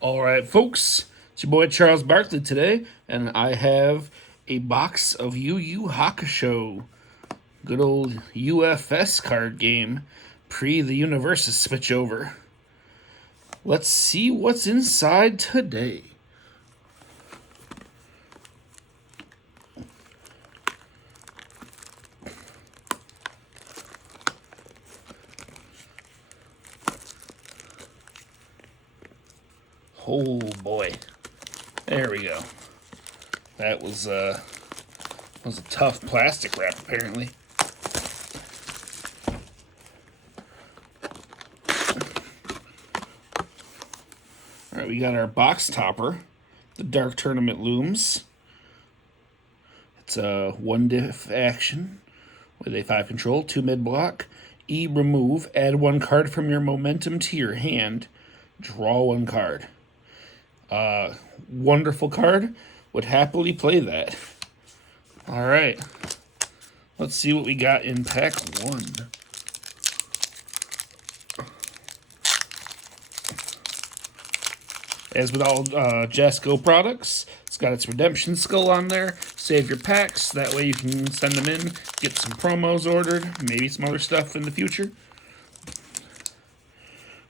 All right, folks, it's your boy Charles Barkley today, and I have a box of Yu Yu Hakusho, good old UFS card game, pre the Universus switch over. Let's see what's inside today. Oh boy, there we go. That was a tough plastic wrap apparently. All right, we got our box topper, the Dark Tournament Looms. It's a 1-diff action with a 5 control, 2 mid block. E remove, add 1 card from your momentum to your hand, draw 1 card. Wonderful card, would happily play that. All right, let's see what we got in pack 1. As with all Jasco products, it's got its redemption skull on there. Save your packs, that way you can send them in, get some promos ordered, maybe some other stuff in the future.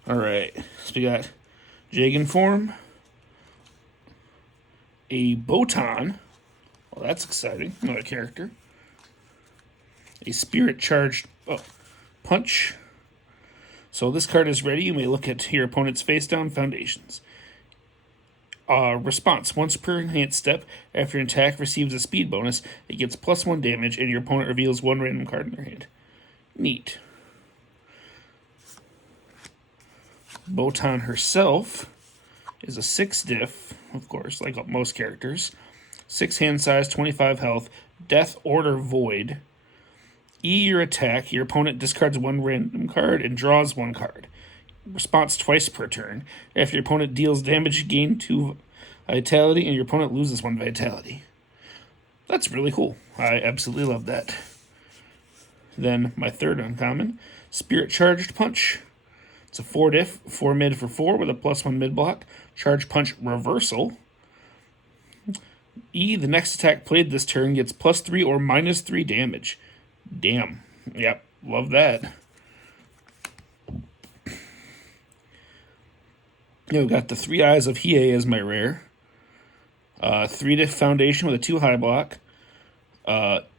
Alright, so we got Jagan form, a Botan, well that's exciting, another character, a spirit charged punch. So this card is ready, you may look at your opponent's face down foundations. Response. Once per enhanced step, after an attack receives a speed bonus, it gets +1 damage, and your opponent reveals 1 random card in their hand. Neat. Botan herself is a 6-diff, of course, like most characters. 6 hand size, 25 health, Death Order Void. E your attack, your opponent discards 1 random card and draws 1 card. Response twice per turn. After your opponent deals damage, gain 2 vitality, and your opponent loses 1 vitality. That's really cool. I absolutely love that. Then my third uncommon, Spirit Charged Punch. It's a 4-diff, 4 mid for 4 with a +1 mid block. Charge Punch Reversal. E, the next attack played this turn gets +3 or -3 damage. Damn. Yep, love that. We've got the 3 Eyes of Hiei as my rare. 3-diff foundation with a 2 high block.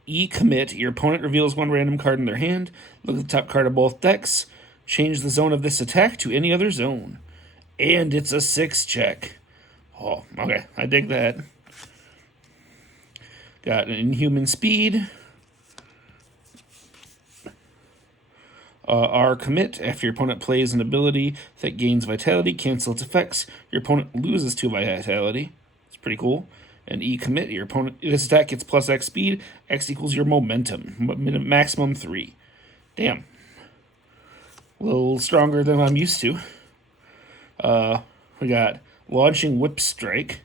E commit. Your opponent reveals 1 random card in their hand. Look at the top card of both decks. Change the zone of this attack to any other zone. And it's a 6 check. Oh, okay. I dig that. Got an Inhuman Speed. R commit. After your opponent plays an ability that gains vitality, cancel its effects. Your opponent loses 2 vitality. It's pretty cool. And E commit. Your opponent, this attack gets +X speed. X equals your momentum. Maximum 3. Damn. A little stronger than I'm used to. We got Launching Whip Strike.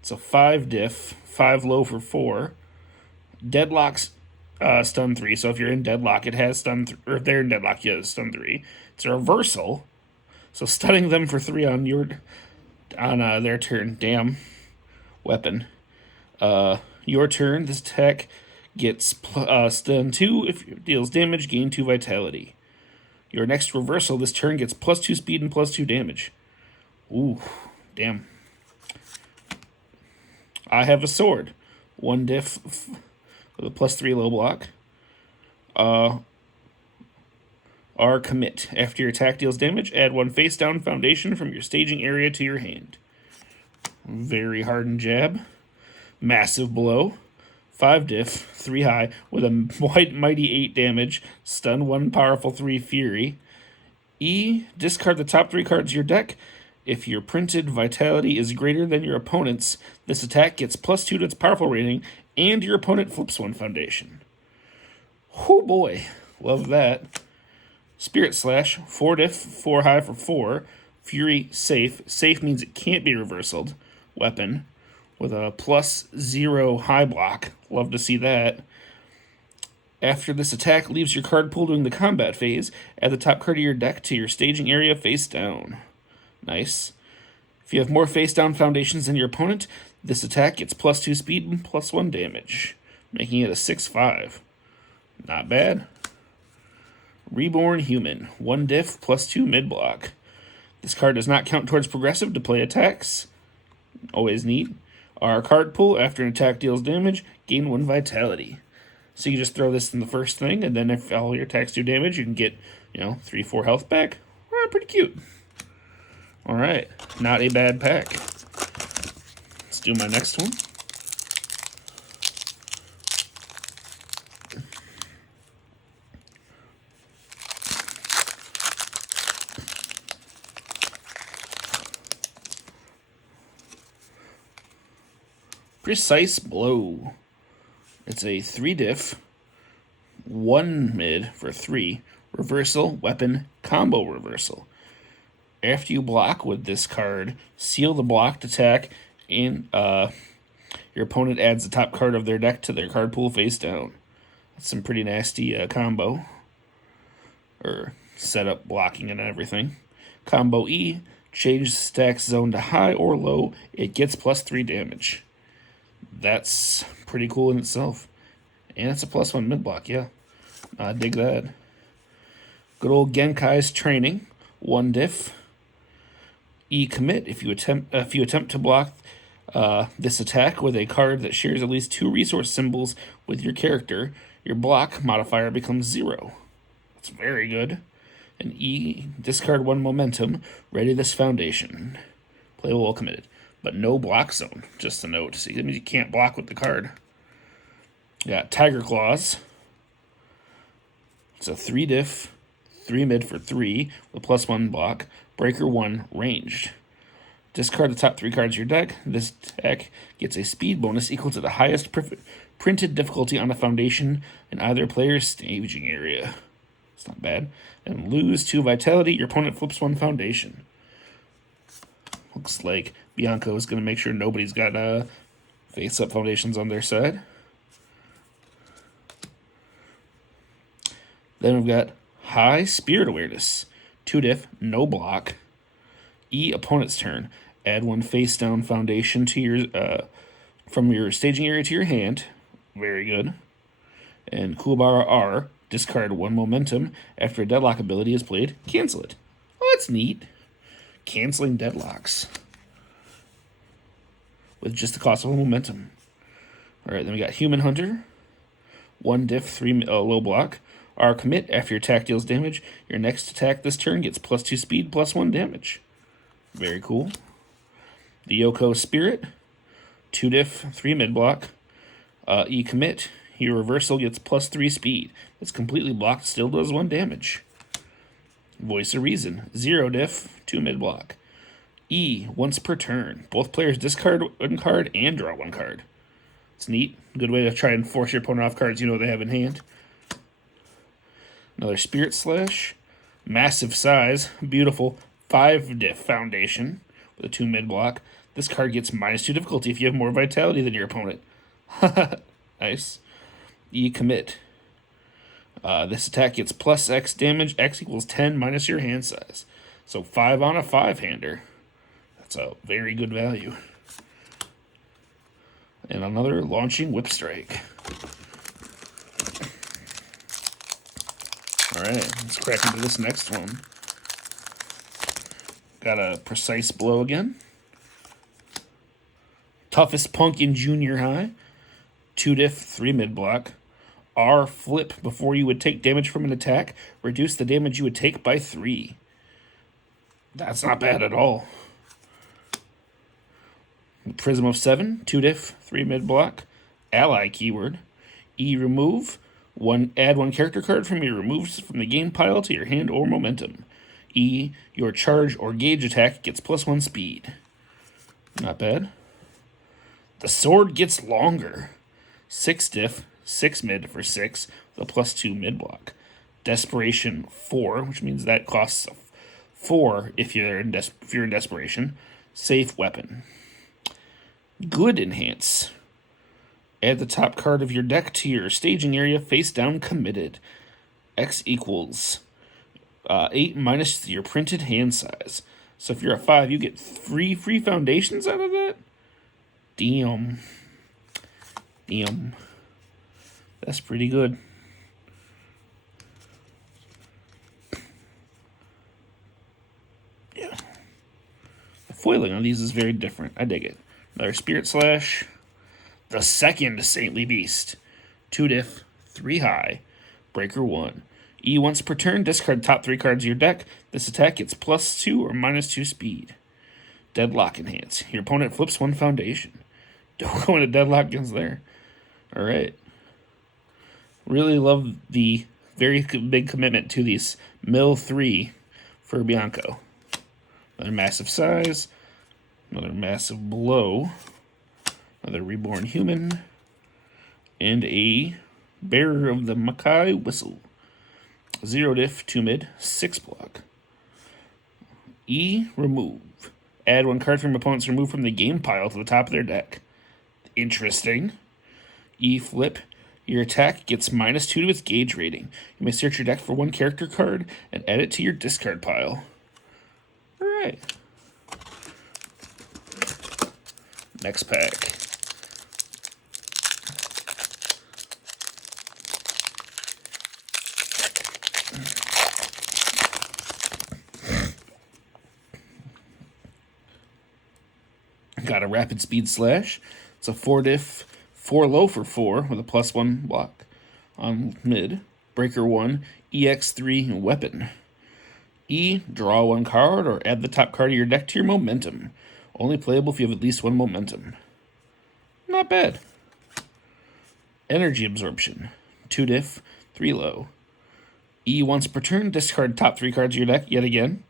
It's a 5-diff, 5 low for 4. Deadlocks stun 3. So if you're in deadlock, it has stun. Or if they're in deadlock, yeah, stun 3. It's a reversal. So stunning them for 3 on their turn. Damn. Weapon. Your turn. This attack gets stun 2. If it deals damage, gain 2 vitality. Your next reversal this turn gets +2 speed and +2 damage. Ooh, damn. I have a sword. 1-diff with a +3 low block. R commit. After your attack deals damage, add 1 face down foundation from your staging area to your hand. Very hardened jab. Massive blow. 5-diff, 3 high, with a mighty 8 damage. Stun 1 powerful 3 fury. E, discard the top 3 cards of your deck. If your printed vitality is greater than your opponent's, this attack gets +2 to its powerful rating, and your opponent flips 1 foundation. Oh boy, love that. Spirit Slash, 4-diff, 4 high for 4. Fury safe. Safe means it can't be reversaled. Weapon with a +0 high block. Love to see that. After this attack leaves your card pool during the combat phase, add the top card of your deck to your staging area face down. Nice. If you have more face-down foundations than your opponent, this attack gets +2 speed and +1 damage, making it a 6/5. Not bad. Reborn Human, 1 diff, +2 mid-block. This card does not count towards progressive to play attacks. Always neat. Our card pool, after an attack deals damage, gain 1 vitality. So you just throw this in the first thing, and then if all your attacks do damage, you can get, 3-4 health back. Pretty cute. Alright, not a bad pack. Let's do my next one. Precise Blow. It's a 3 diff, 1 mid for 3, reversal, weapon, combo reversal. After you block with this card, seal the blocked attack, and your opponent adds the top card of their deck to their card pool face down. That's some pretty nasty combo, or setup blocking and everything. Combo E, change the stack zone to high or low, it gets +3 damage. That's pretty cool in itself. And it's a +1 mid-block, yeah. I dig that. Good old Genkai's Training, 1 diff. E commit, if you attempt to block this attack with a card that shares at least 2 resource symbols with your character, your block modifier becomes 0. That's very good. And E, discard 1 momentum, ready this foundation. Play well committed. But no block zone, just a note. See, that means you can't block with the card. You got Tiger Claws. It's a 3 diff, 3 mid for 3 with +1 block. Breaker 1 ranged. Discard the top 3 cards of your deck. This deck gets a speed bonus equal to the highest printed difficulty on the foundation in either player's staging area. It's not bad. And lose 2 vitality. Your opponent flips 1 foundation. Looks like Bianco is going to make sure nobody's got face-up foundations on their side. Then we've got High Spirit Awareness. 2 diff, no block. E, opponent's turn. Add 1 face-down foundation to your from your staging area to your hand. Very good. And Kuwabara R, discard 1 momentum. After a deadlock ability is played, cancel it. Oh, that's neat. Canceling deadlocks with just the cost of a momentum. All right, then we got Human Hunter. 1 diff, 3 low block. R commit, after your attack deals damage, your next attack this turn gets +2 speed, +1 damage. Very cool. The Yoko Spirit. 2 diff, 3 mid block. E commit, your reversal gets +3 speed. It's completely blocked, still does 1 damage. Voice of Reason, 0 diff, 2 mid block. E, once per turn. Both players discard 1 card and draw 1 card. It's neat. Good way to try and force your opponent off cards you know they have in hand. Another Spirit Slash. Massive size. Beautiful. 5 diff foundation with a 2 mid block. This card gets -2 difficulty if you have more vitality than your opponent. Nice. E commit. This attack gets +X damage. X equals 10 minus your hand size. So 5 on a 5-hander. That's a very good value. And another Launching Whip Strike. Alright, let's crack into this next one. Got a Precise Blow again. Toughest Punk in Junior High. 2 diff, 3 mid block. R flip before you would take damage from an attack. Reduce the damage you would take by 3. That's not bad at all. Prism of 7, 2 diff, 3 mid block. Ally keyword. E remove. Add 1 character card from your removed from the game pile to your hand or momentum. E, your charge or gauge attack gets +1 speed. Not bad. The sword gets longer. 6 diff, 6 mid for 6, with a +2 mid block. Desperation 4, which means that costs 4 if you're in desperation. Safe weapon. Good enhance. Add the top card of your deck to your staging area face down committed. X equals 8 minus your printed hand size. So if you're a 5, you get 3 free foundations out of that? Damn. Damn. That's pretty good. Yeah. The foiling on these is very different. I dig it. Another Spirit Slash. The second Saintly Beast. 2 diff, 3 high. Breaker 1. E once per turn, discard top 3 cards of your deck. This attack gets +2 or -2 speed. Deadlock Enhance. Your opponent flips 1 foundation. Don't go into deadlock against there. Alright. Really love the very big commitment to these mill 3 for Bianco. Another massive size. Another massive blow. Another reborn human. And a bearer of the Makai Whistle. 0 diff, 2 mid, 6 block. E, remove. Add 1 card from your opponent's removed from the game pile to the top of their deck. Interesting. E, flip. Your attack gets -2 to its gauge rating. You may search your deck for 1 character card and add it to your discard pile. Alright. Next pack. Got a Rapid Speed Slash. It's a 4 diff, 4 low for 4 with a +1 block. On mid, Breaker 1, EX3 Weapon. E, draw 1 card or add the top card of your deck to your momentum. Only playable if you have at least 1 momentum. Not bad. Energy Absorption. 2 diff, 3 low. E, once per turn, discard top 3 cards of your deck yet again.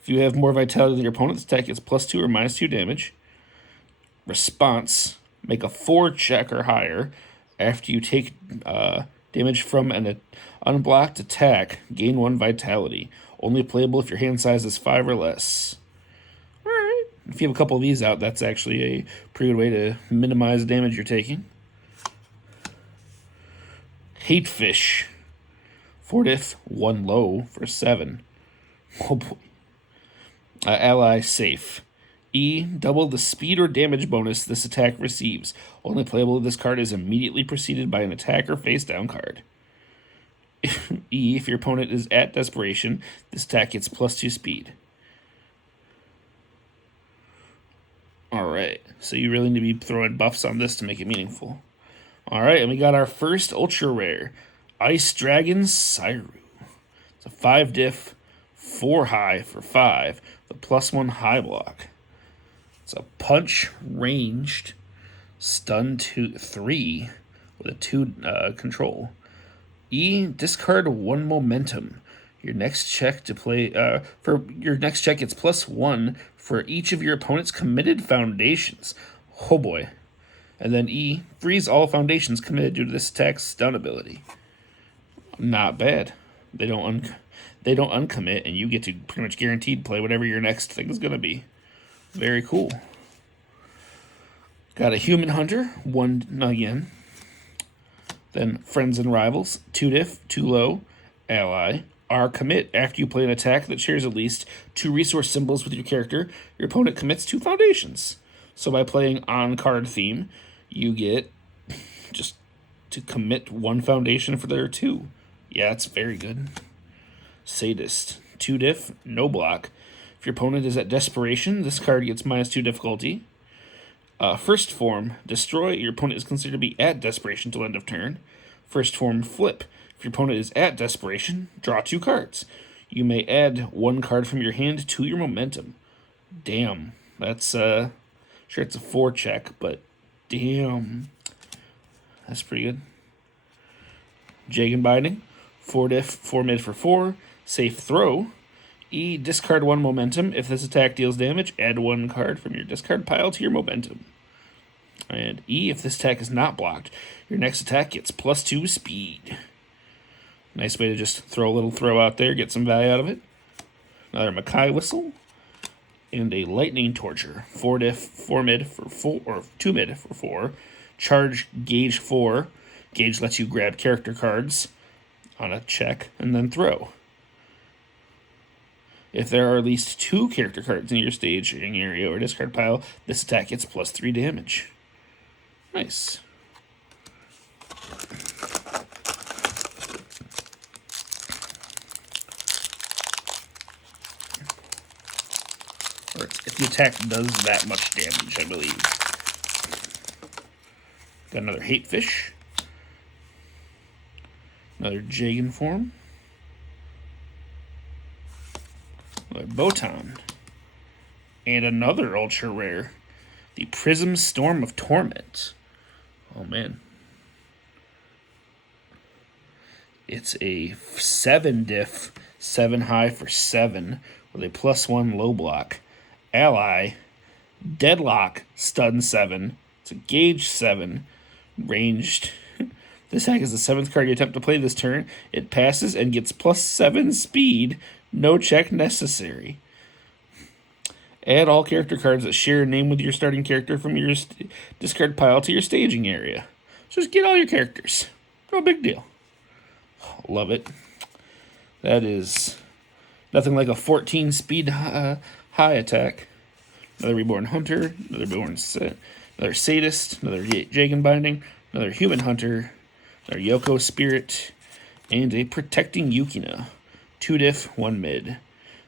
If you have more vitality than your opponent's attack, it's +2 or -2 damage. Response, make a 4 check or higher. After you take damage from an unblocked attack, gain 1 vitality. Only playable if your hand size is 5 or less. Alright. If you have a couple of these out, that's actually a pretty good way to minimize damage you're taking. Hate Fish. 4 diff, 1 low for 7. Oh boy. Ally Safe. E, double the speed or damage bonus this attack receives. Only playable if this card is immediately preceded by an attack or face down card. E, if your opponent is at desperation, this attack gets +2 speed. Alright, so you really need to be throwing buffs on this to make it meaningful. Alright, and we got our first ultra rare, Ice Dragon Cyru. It's a 5 diff, 4 high for 5, with a +1 high block. It's a punch ranged, stun 3 with a 2 control. E, discard 1 momentum. Your next check to play for your next check it's +1 for each of your opponent's committed foundations. Oh boy. And then E, freeze all foundations committed due to this attack's stun ability. Not bad. They don't uncommit, and you get to pretty much guaranteed play whatever your next thing is gonna be. Very cool. Got a Human Hunter, 1 again. Then Friends and Rivals, 2 diff, 2 low. Ally. R, commit. After you play an attack that shares at least 2 resource symbols with your character, your opponent commits 2 foundations. So by playing on-card theme, you get just to commit 1 foundation for their 2. Yeah, it's very good. Sadist. 2 diff, no block. If your opponent is at desperation, this card gets -2 difficulty. First form, destroy. Your opponent is considered to be at desperation till end of turn. First form, flip. If your opponent is at desperation, draw 2 cards. You may add 1 card from your hand to your momentum. Damn. That's, sure it's a 4 check, but damn. That's pretty good. Jagan Binding, 4 diff, 4 mid for 4. Safe throw. E, discard 1 momentum. If this attack deals damage, add 1 card from your discard pile to your momentum. And E, if this attack is not blocked, your next attack gets +2 speed. Nice way to just throw a little throw out there, get some value out of it. Another Makai Whistle. And a Lightning Torture. 4 diff, 4 mid for 4, or 2 mid for 4. Charge gauge 4. Gauge lets you grab character cards on a check and then throw. If there are at least 2 character cards in your staging area or discard pile, this attack gets +3 damage. Nice. Or if the attack does that much damage, I believe. Got another Hate Fish. Another Jagan form. Another Botan. And another ultra rare. The Prism Storm of Torment. Oh man. It's a 7 diff, 7 high for 7, with a +1 low block. Ally, Deadlock, Stun 7. It's a Gauge 7, ranged. This attack is the 7th card you attempt to play this turn. It passes and gets +7 speed. No check necessary. Add all character cards that share a name with your starting character from your discard pile to your staging area. Just get all your characters. No big deal. Love it. That is nothing like a 14 speed high attack. Another Reborn Hunter. Another another Sadist. Another Jagan Binding. Another Human Hunter. Another Yoko Spirit. And a Protecting Yukina. 2 diff, 1 mid.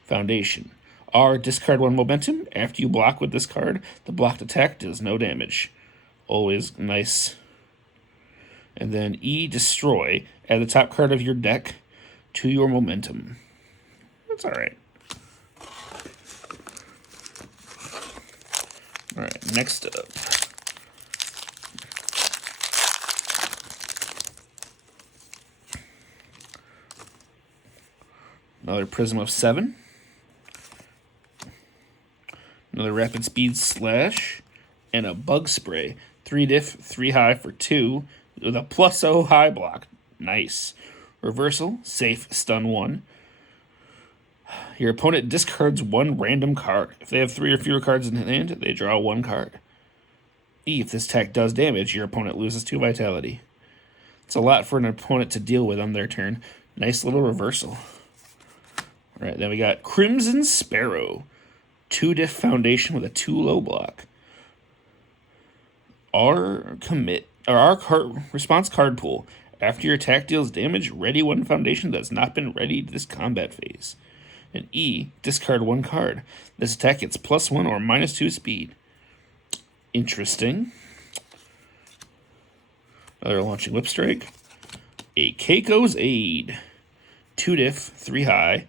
Foundation. R, discard 1 momentum. After you block with this card, the blocked attack does no damage. Always nice. And then E, destroy. Add the top card of your deck to your momentum. That's alright. Alright, next up. Another Prism of 7. Another Rapid Speed Slash. And a Bug Spray. 3 diff, 3 high for 2. With a +0 high block. Nice. Reversal. Safe. Stun 1. Your opponent discards 1 random card. If they have 3 or fewer cards in hand, they draw 1 card. E, if this attack does damage, your opponent loses 2 vitality. It's a lot for an opponent to deal with on their turn. Nice little reversal. Alright, then we got Crimson Sparrow. 2 diff foundation with a 2 low block. Our response card pool. After your attack deals damage, ready 1 foundation that has not been readied this combat phase. And E, discard 1 card. This attack gets +1 or -2 speed. Interesting. Another Launching Whip Strike. A Keiko's Aid. 2 diff, 3 high.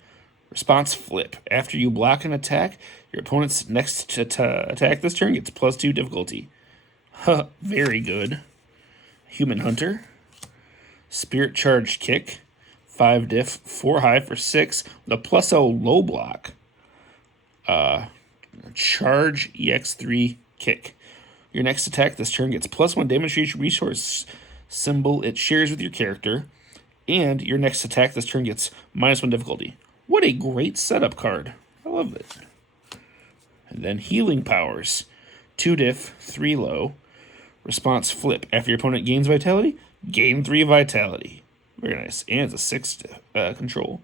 Response flip. After you block an attack, your opponent's next attack this turn gets +2 difficulty. Huh, very good. Human Hunter. Spirit Charged Kick. 5 diff, 4 high for 6, with a +0 low block. Charge EX3 Kick. Your next attack this turn gets +1 damage to each resource symbol it shares with your character, and your next attack this turn gets -1 difficulty. What a great setup card. I love it. And then Healing Powers. 2 diff, 3 low. Response flip. After your opponent gains vitality, gain 3 vitality. Very nice. And it's a 6 control.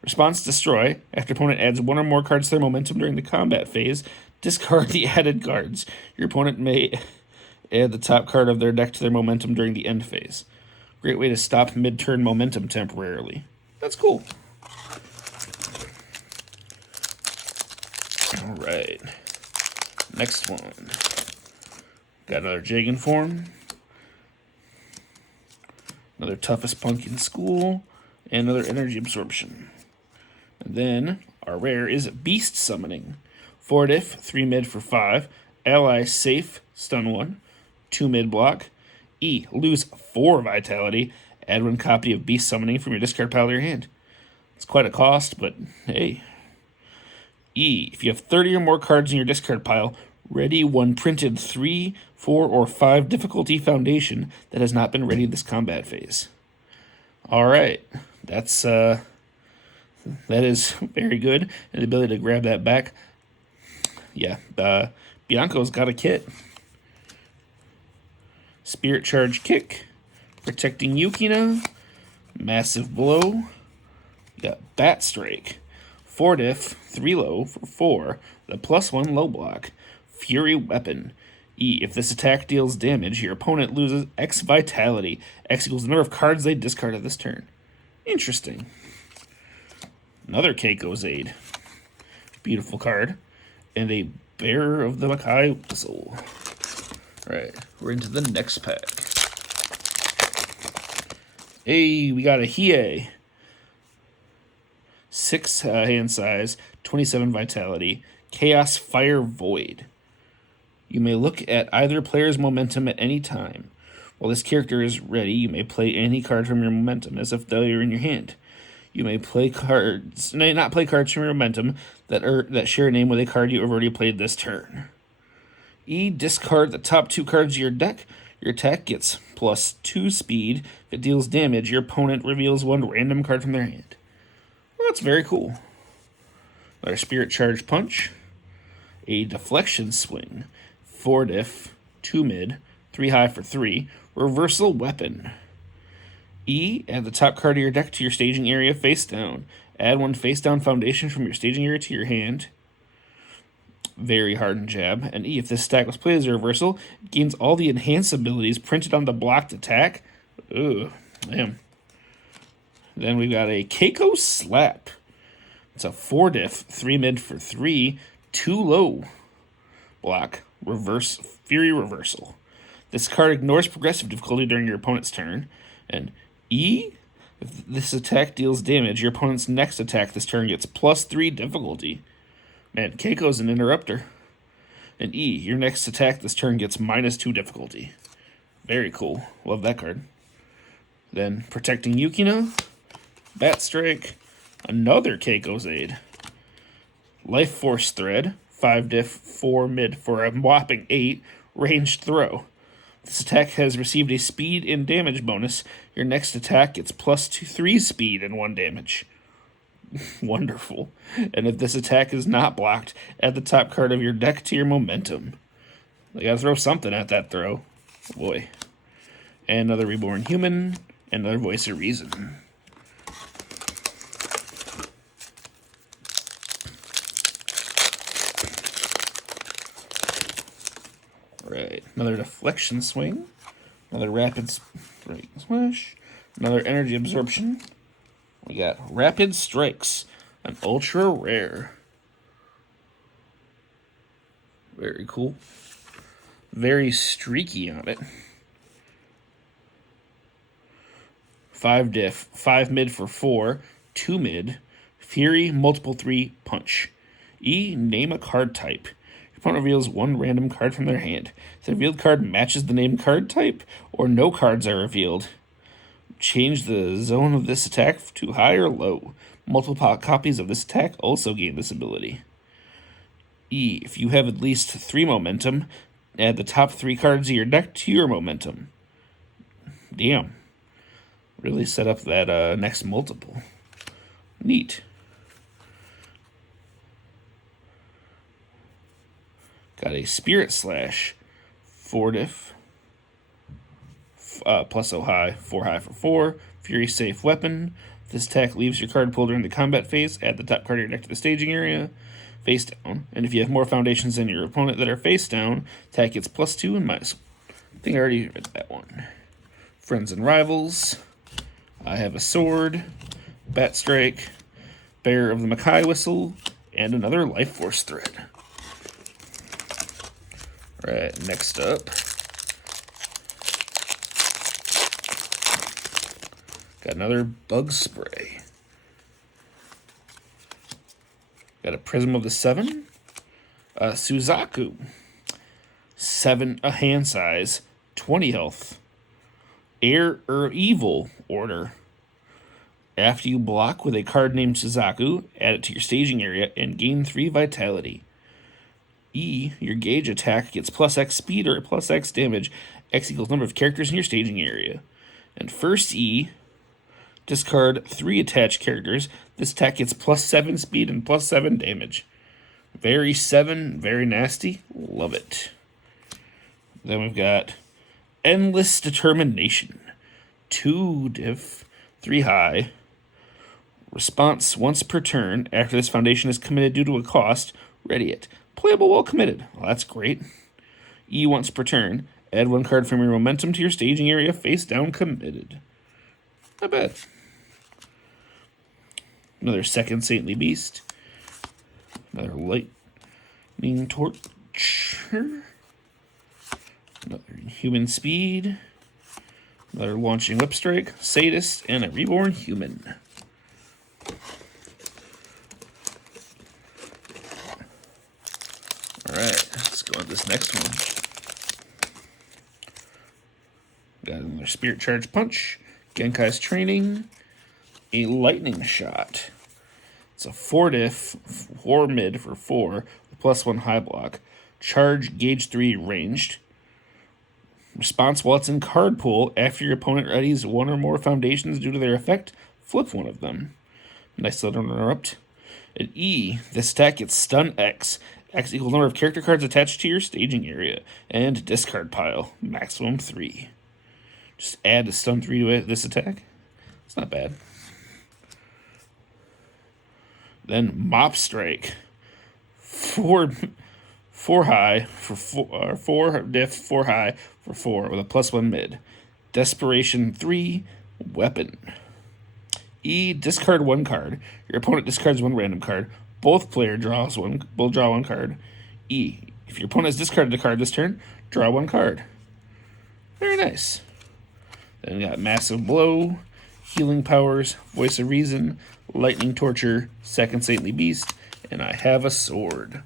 Response destroy. After opponent adds 1 or more cards to their momentum during the combat phase, discard the added cards. Your opponent may add the top card of their deck to their momentum during the end phase. Great way to stop mid-turn momentum temporarily. That's cool. Alright. Next one. Got another Jagan form. Another Toughest Punk in School. And another Energy Absorption. And then our rare is Beast Summoning. 4 diff, 3 mid for 5. Ally safe, stun 1. 2 mid block. E, lose 4 vitality. Add 1 copy of Beast Summoning from your discard pile to your hand. It's quite a cost, but hey. E, if you have 30 or more cards in your discard pile, ready 1 printed 3, 4, or 5 difficulty foundation that has not been ready this combat phase. Alright, that is very good. And the ability to grab that back. Yeah, Bianco's got a kit. Spirit Charge Kick, Protecting Yukina, Massive Blow. You got Bat Strike. 4 diff, 3 low for 4, the +1 low block. Fury Weapon. E. If this attack deals damage, your opponent loses X vitality. X equals the number of cards they discarded this turn. Interesting. Another Keiko's Aid. Beautiful card. And a Bearer of the Makai Whistle. Alright, we're into the next pack. Hey, we got a Hiei. 6 hand size, 27 vitality. Chaos Fire Void. You may look at either player's momentum at any time. While this character is ready, you may play any card from your momentum as if they are in your hand. You may play cards, not play cards from your momentum that share a name with a card you have already played this turn. E. Discard the top 2 cards of your deck. Your attack gets +2 speed. If it deals damage, your opponent reveals 1 random card from their hand. Well, that's very cool. Another Spirit Charge Punch. A Deflection Swing. 4 diff, 2 mid, 3 high for 3. Reversal Weapon. E. Add the top card of your deck to your staging area face down. Add 1 face down foundation from your staging area to your hand. Very hardened jab. And E. If this stack was played as a reversal, it gains all the enhanced abilities printed on the blocked attack. Ugh, damn. Then we've got a Keiko Slap. It's a 4 diff, 3 mid for 3, 2 low block. Fury Reversal. This card ignores progressive difficulty during your opponent's turn. And E, if this attack deals damage, your opponent's next attack this turn gets +3 difficulty. Man, Keiko's an interrupter. And E, your next attack this turn gets -2 difficulty. Very cool. Love that card. Then Protecting Yukina, Bat Strike, another Keiko's Aid. Life Force Thread, 5 diff, 4 mid for a whopping 8, ranged throw. This attack has received a speed and damage bonus. Your next attack gets +3 speed and 1 damage. Wonderful. And if this attack is not blocked, add the top card of your deck to your momentum. They gotta throw something at that throw. Boy. And another Reborn Human, and another Voice of Reason. Right, another Deflection Swing, another Rapid Strike Smash, another Energy Absorption. We got Rapid Strikes, an ultra rare. Very cool. Very streaky on it. 5 diff, 5 mid for 4, 2 mid, Fury, multiple 3, punch. E, name a card type. Opponent reveals 1 random card from their hand. If the revealed card matches the named card type, or no cards are revealed, change the zone of this attack to high or low. Multiple copies of this attack also gain this ability. E. If you have at least 3 momentum, add the top 3 cards of your deck to your momentum. Damn. Really set up that next multiple. Neat. Got a Spirit Slash, 4 diff, +0 high, 4 high for 4, Fury Safe Weapon. If this attack leaves your card pool during the combat phase, add the top card of your deck to the staging area, face down. And if you have more foundations than your opponent that are face down, attack gets +2 and -1. I think I already read that one. Friends and Rivals. I have a Sword, Bat Strike, Bearer of the Makai Whistle, and another Life Force Thread. Right, next up, got another Bug Spray. Got a Prism of the 7, Suzaku, 7 a hand size, 20 health, Air or Evil Order. After you block with a card named Suzaku, add it to your staging area and gain 3 vitality. E, your gauge attack gets +X speed or +X damage. X equals number of characters in your staging area. And first E, discard 3 attached characters. This attack gets +7 speed and +7 damage. Very 7, very nasty. Love it. Then we've got Endless Determination. 2 diff, 3 high. Response once per turn. After this foundation is committed due to a cost, ready it. Playable while committed. Well, that's great. E once per turn. Add 1 card from your momentum to your staging area face down committed. Not bad. Another second Saintly Beast. Another Lightning Torture. Another Human Speed. Another Launching Whip Strike. Sadist. And a Reborn Human. Alright, let's go on this next one. Got another Spirit Charge Punch, Genkai's Training, a Lightning Shot. It's a 4 diff, 4 mid for 4, +1 high block. Charge, gauge 3, ranged. Response while it's in card pool, after your opponent readies 1 or more foundations due to their effect, flip 1 of them. Nice little interrupt. At E, this attack gets stun X. X equals number of character cards attached to your staging area. And discard pile, maximum 3. Just add a stun 3 to this attack. It's not bad. Then Mop Strike. 4 high for 4 diff, 4 high for 4 with a +1 mid. Desperation 3, weapon. E, discard 1 card. Your opponent discards 1 random card. Both player will draw 1 card. E, if your opponent has discarded a card this turn, draw 1 card. Very nice. Then we got Massive Blow, Healing Powers, Voice of Reason, Lightning Torture, Second Saintly Beast, and I Have a Sword.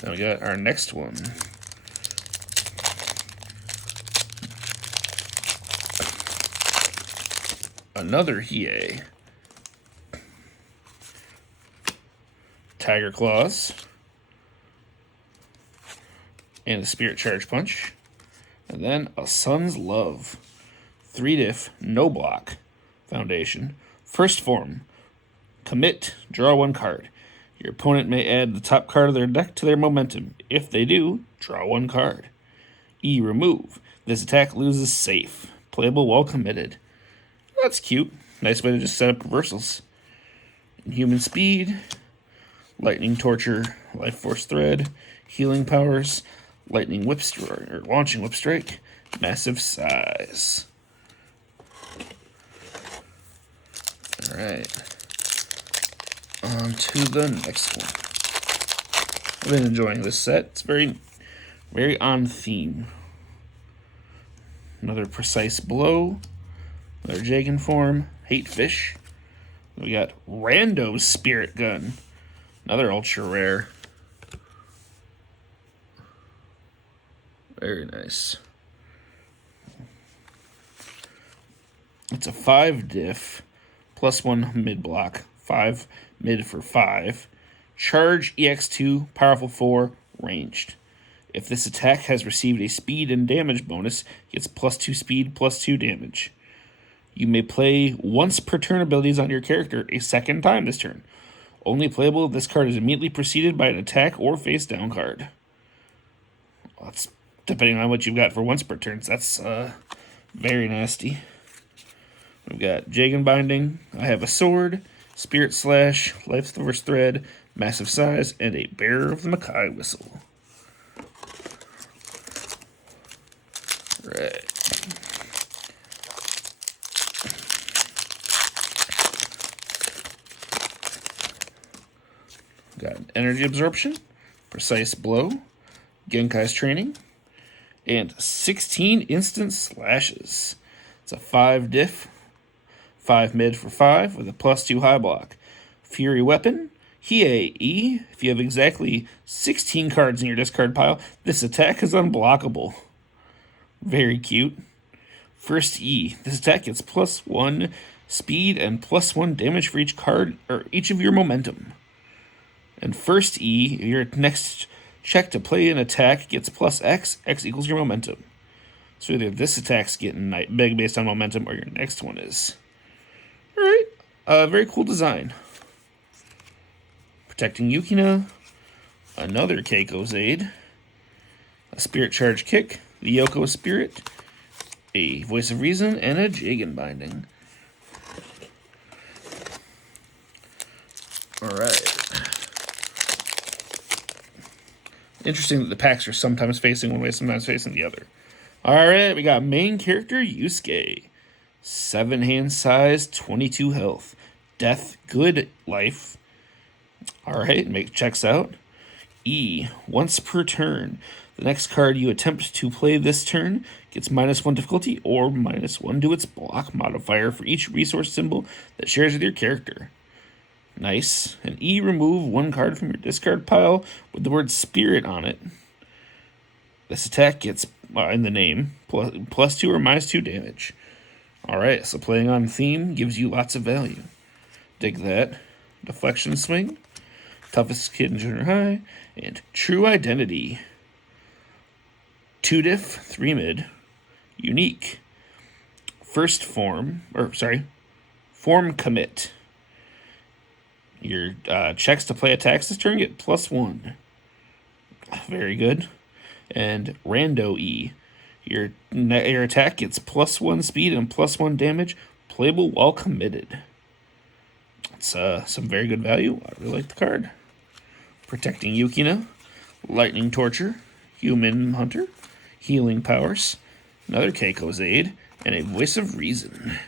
Then we got our next one. Another Hiei. Tiger Claws. And a Spirit Charge Punch. And then a Sun's Love. 3 diff, no block. Foundation. First form. Commit, draw 1 card. Your opponent may add the top card of their deck to their momentum. If they do, draw 1 card. E, remove. This attack loses safe. Playable while committed. That's cute. Nice way to just set up reversals. Human Speed, Lightning Torture, Life Force Thread, Healing Powers, Lightning Whip Strike, or Launching Whip Strike, Massive Size. Alright. On to the next one. I've been enjoying this set. It's very, very on theme. Another Precise Blow. Another Jagan Form. Hate Fish. We got Rando Spirit Gun. Another ultra rare. Very nice. It's a 5 diff, +1 mid block, 5 mid for 5. Charge EX2, powerful 4, ranged. If this attack has received a speed and damage bonus, it gets +2 speed, +2 damage. You may play once per turn abilities on your character a second time this turn. Only playable if this card is immediately preceded by an attack or face down card. Well, that's depending on what you've got for once per turn. So that's very nasty. We've got Jagan Binding, I Have a Sword, Spirit Slash, Life Force Thread, Massive Size, and a Bearer of the Makai Whistle. Right. Got Energy Absorption, Precise Blow, Genkai's Training, and 16 Instant Slashes. It's a 5 diff, 5 mid for 5 with a +2 high block. Fury Weapon, Hiei E. If you have exactly 16 cards in your discard pile, this attack is unblockable. Very cute. First E. This attack gets +1 speed and +1 damage for each card or each of your momentum. And first E, your next check to play an attack gets +X. X equals your momentum. So either this attack's getting big based on momentum or your next one is. Alright. Very cool design. Protecting Yukina. Another Keiko's Aid. A Spirit Charge Kick. The Yoko Spirit. A Voice of Reason. And a Jagan Binding. All right. Interesting that the packs are sometimes facing one way, sometimes facing the other. All right, we got main character Yusuke. 7 hand size, 22 health. Death, good life. All right, checks out. E, once per turn. The next card you attempt to play this turn gets -1 difficulty or -1 to its block modifier for each resource symbol that shares with your character. Nice. And E, remove 1 card from your discard pile with the word spirit on it. This attack gets, in the name, +2 or -2 damage. Alright, so playing on theme gives you lots of value. Dig that. Deflection swing, toughest kid in junior high, and true identity. 2 diff, 3 mid, unique. Form commit. Your checks to play attacks this turn get +1. Very good. And Rando E. Your attack gets +1 speed and +1 damage, playable while committed. It's some very good value. I really like the card. Protecting Yukina, Lightning Torture, Human Hunter, Healing Powers, another Keiko's Aid, and a Voice of Reason.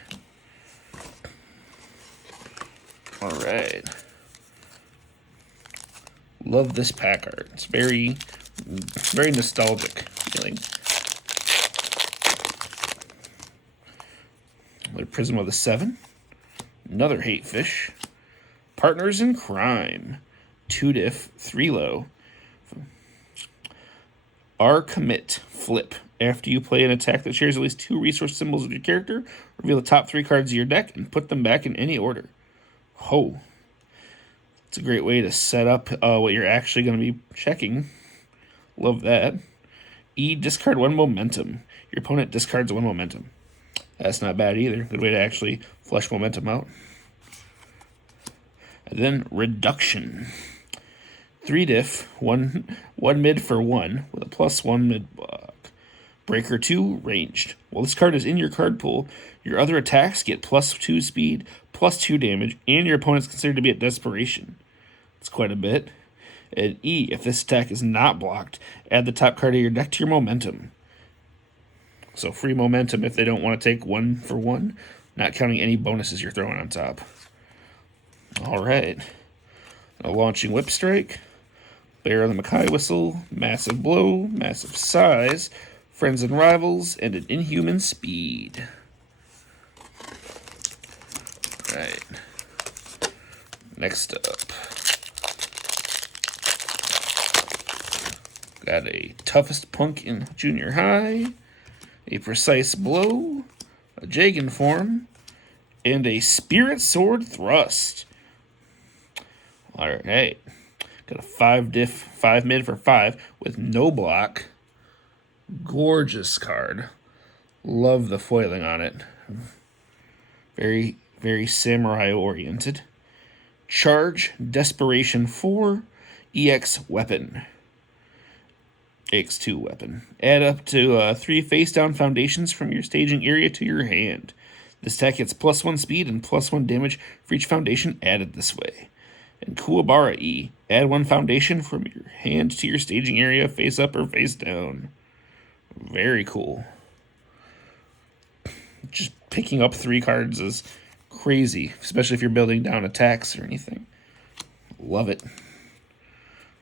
Alright. Love this pack art. It's very nostalgic feeling. Another Prism of the 7. Another Hate Fish. Partners in Crime. 2 diff, 3 low. R commit, flip. After you play an attack that shares at least 2 resource symbols with your character, reveal the top 3 cards of your deck and put them back in any order. Oh. It's a great way to set up what you're actually going to be checking. Love that. E, discard 1 momentum. Your opponent discards 1 momentum. That's not bad either. Good way to actually flush momentum out. And then reduction. 3 diff, 1 mid for 1 with a +1 mid block. Breaker 2, ranged. While this card is in your card pool, your other attacks get +2 speed, +2 damage, and your opponent's considered to be at desperation. It's quite a bit. And E, if this attack is not blocked, add the top card of your deck to your momentum. So free momentum if they don't want to take 1 for 1, not counting any bonuses you're throwing on top. All right. A launching Whip Strike, Bear the Mackay Whistle, Massive Blow, Massive Size, Friends and Rivals, and an Inhuman Speed. All right. Next up, got a Toughest Punk in Junior High, a Precise Blow, a Jagan Form, and a Spirit Sword Thrust. Alright. Got a 5 diff, 5 mid for 5 with no block. Gorgeous card. Love the foiling on it. Very, very samurai oriented. Charge, Desperation 4, EX Weapon. X2 weapon. Add up to 3 face-down foundations from your staging area to your hand. This attack gets +1 speed and +1 damage for each foundation added this way. And Kuwabara E, add 1 foundation from your hand to your staging area, face up or face down. Very cool. Just picking up 3 cards is crazy, especially if you're building down attacks or anything. Love it.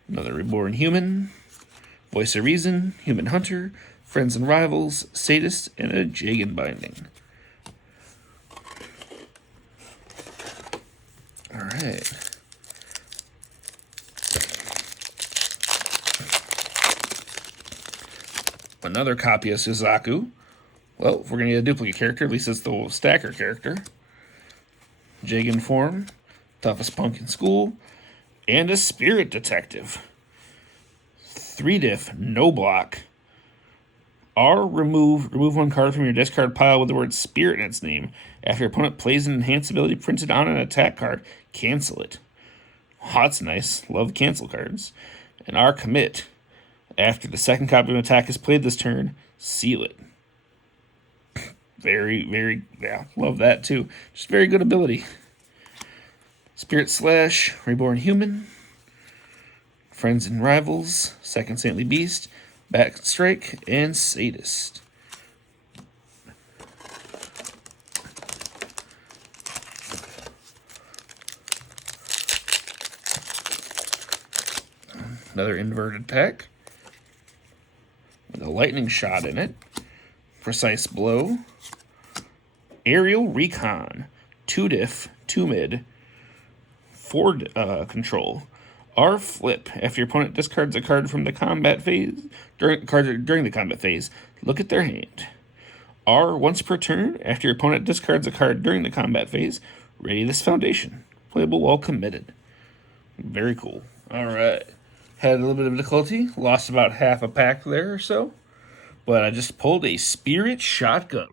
Another Reborn Human, Voice of Reason, Human Hunter, Friends and Rivals, Sadist, and a Jagan Binding. Alright. Another copy of Suzaku. Well, if we're going to get a duplicate character, at least it's the stacker character. Jagan Form, Toughest Punk in School, and a Spirit Detective. 3 diff, no block. R, remove 1 card from your discard pile with the word Spirit in its name. After your opponent plays an enhanced ability printed on an attack card, cancel it. Oh, that's nice. Love cancel cards. And R, commit. After the second copy of an attack is played this turn, seal it. Very, very, yeah, love that too. Just very good ability. Spirit Slash, Reborn Human, Friends and Rivals, Second Saintly Beast, Backstrike, and Sadist. Another inverted pack with a lightning shot in it. Precise Blow, Aerial Recon, 2 diff, 2 mid, 4 control. R flip. After your opponent discards a card from the combat phase, during the combat phase, look at their hand. R once per turn. After your opponent discards a card during the combat phase, ready this foundation. Playable while committed. Very cool. All right. Had a little bit of difficulty. Lost about half a pack there or so. But I just pulled a Spirit Shotgun.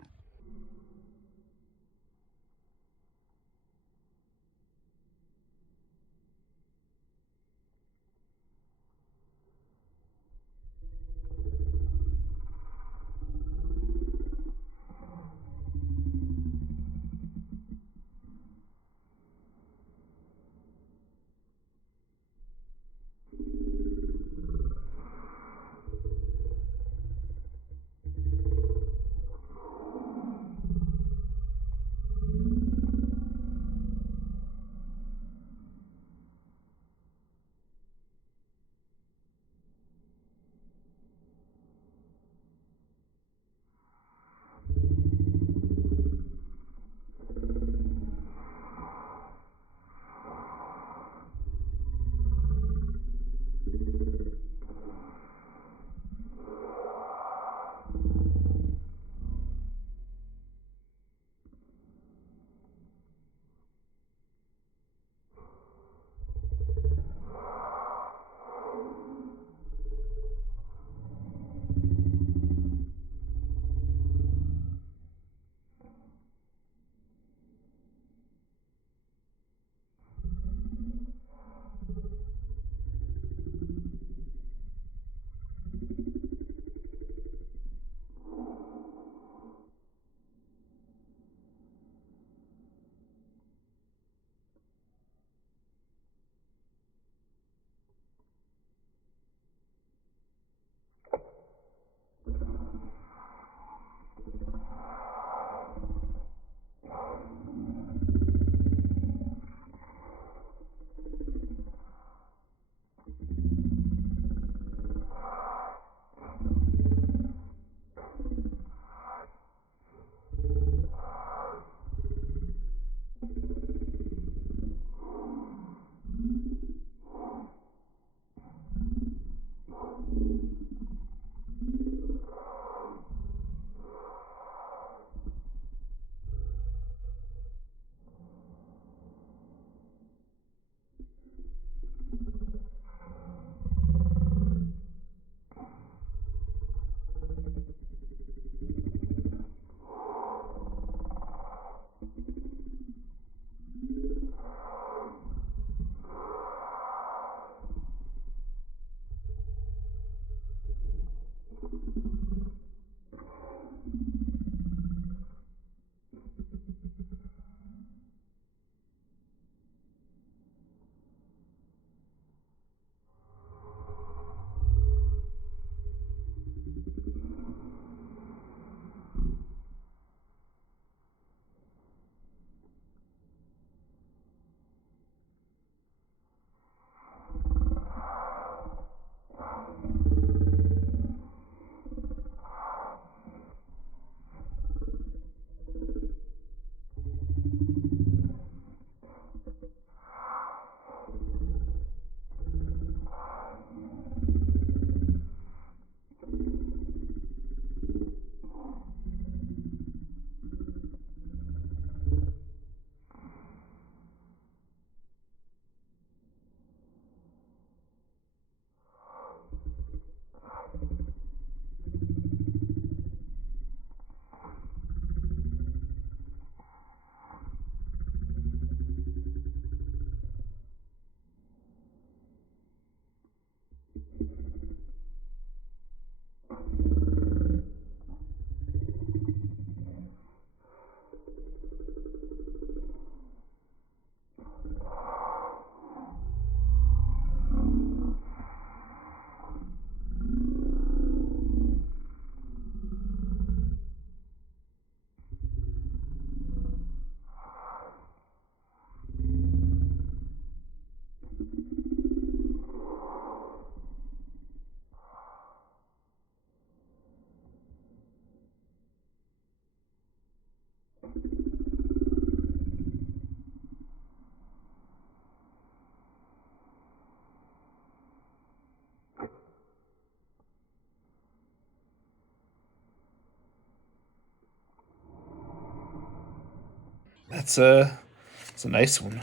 That's a nice one.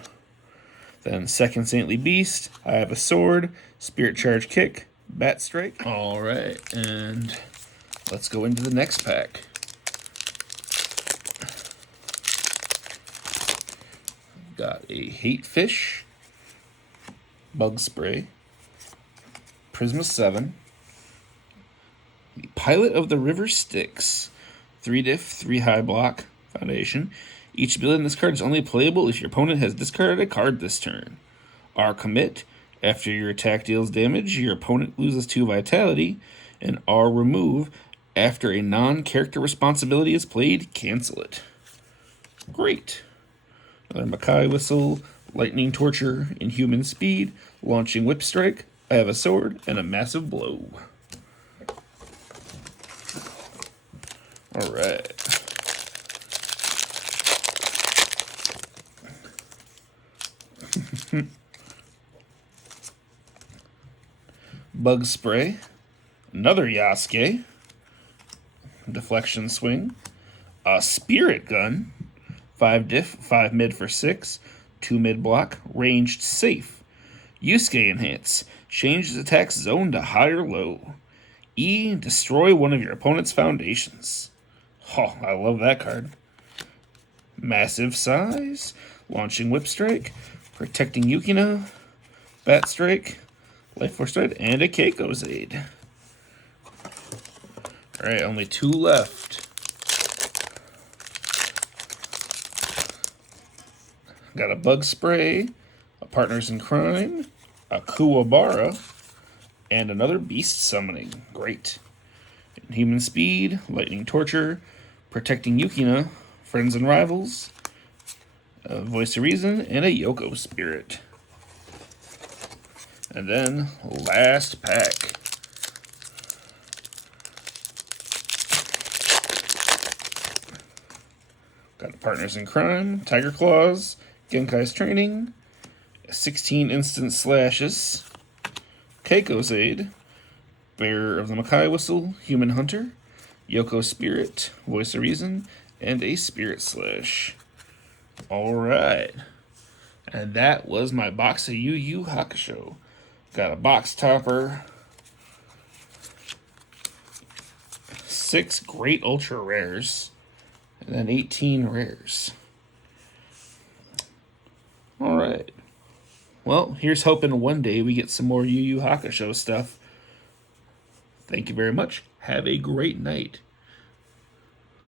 Then second Saintly Beast, I have a sword, Spirit Charge Kick, Bat Strike. All right, and let's go into the next pack. Got a Hate Fish, Bug Spray, Prisma 7, the Pilot of the River Styx, 3 diff, 3 high block, foundation. Each ability in this card is only playable if your opponent has discarded a card this turn. R Commit, after your attack deals damage, your opponent loses 2 vitality. And R Remove, after a non-character responsibility is played, cancel it. Great. Another Makai Whistle, Lightning Torture, Inhuman Speed, Launching Whip Strike, I have a sword, and a Massive Blow. Alright. Bug Spray, another Yasuke, Deflection Swing, a Spirit Gun, 5 diff, 5 mid for 6, 2 mid block, ranged safe. Yusuke Enhance, changes attack zone to high or low. E, destroy one of your opponent's foundations. Oh, I love that card. Massive Size, Launching Whip Strike, Protecting Yukina, Bat Strike, Life Force Thread, and a Keiko's Aid. Alright, only 2 left. Got a Bug Spray, a Partners in Crime, a Kuwabara, and another Beast Summoning. Great. Inhuman Speed, Lightning Torture, Protecting Yukina, Friends and Rivals, a Voice of Reason, and a Yoko Spirit. And then, last pack. Got Partners in Crime, Tiger Claws, Genkai's Training, 16 Instant Slashes, Keiko's Aid, Bearer of the Makai Whistle, Human Hunter, Yoko Spirit, Voice of Reason, and a Spirit Slash. Alright. And that was my box of Yu Yu Hakusho. Got a box topper, 6 great ultra rares, and then 18 rares. Alright. Well, here's hoping one day we get some more Yu Yu Hakusho stuff. Thank you very much. Have a great night.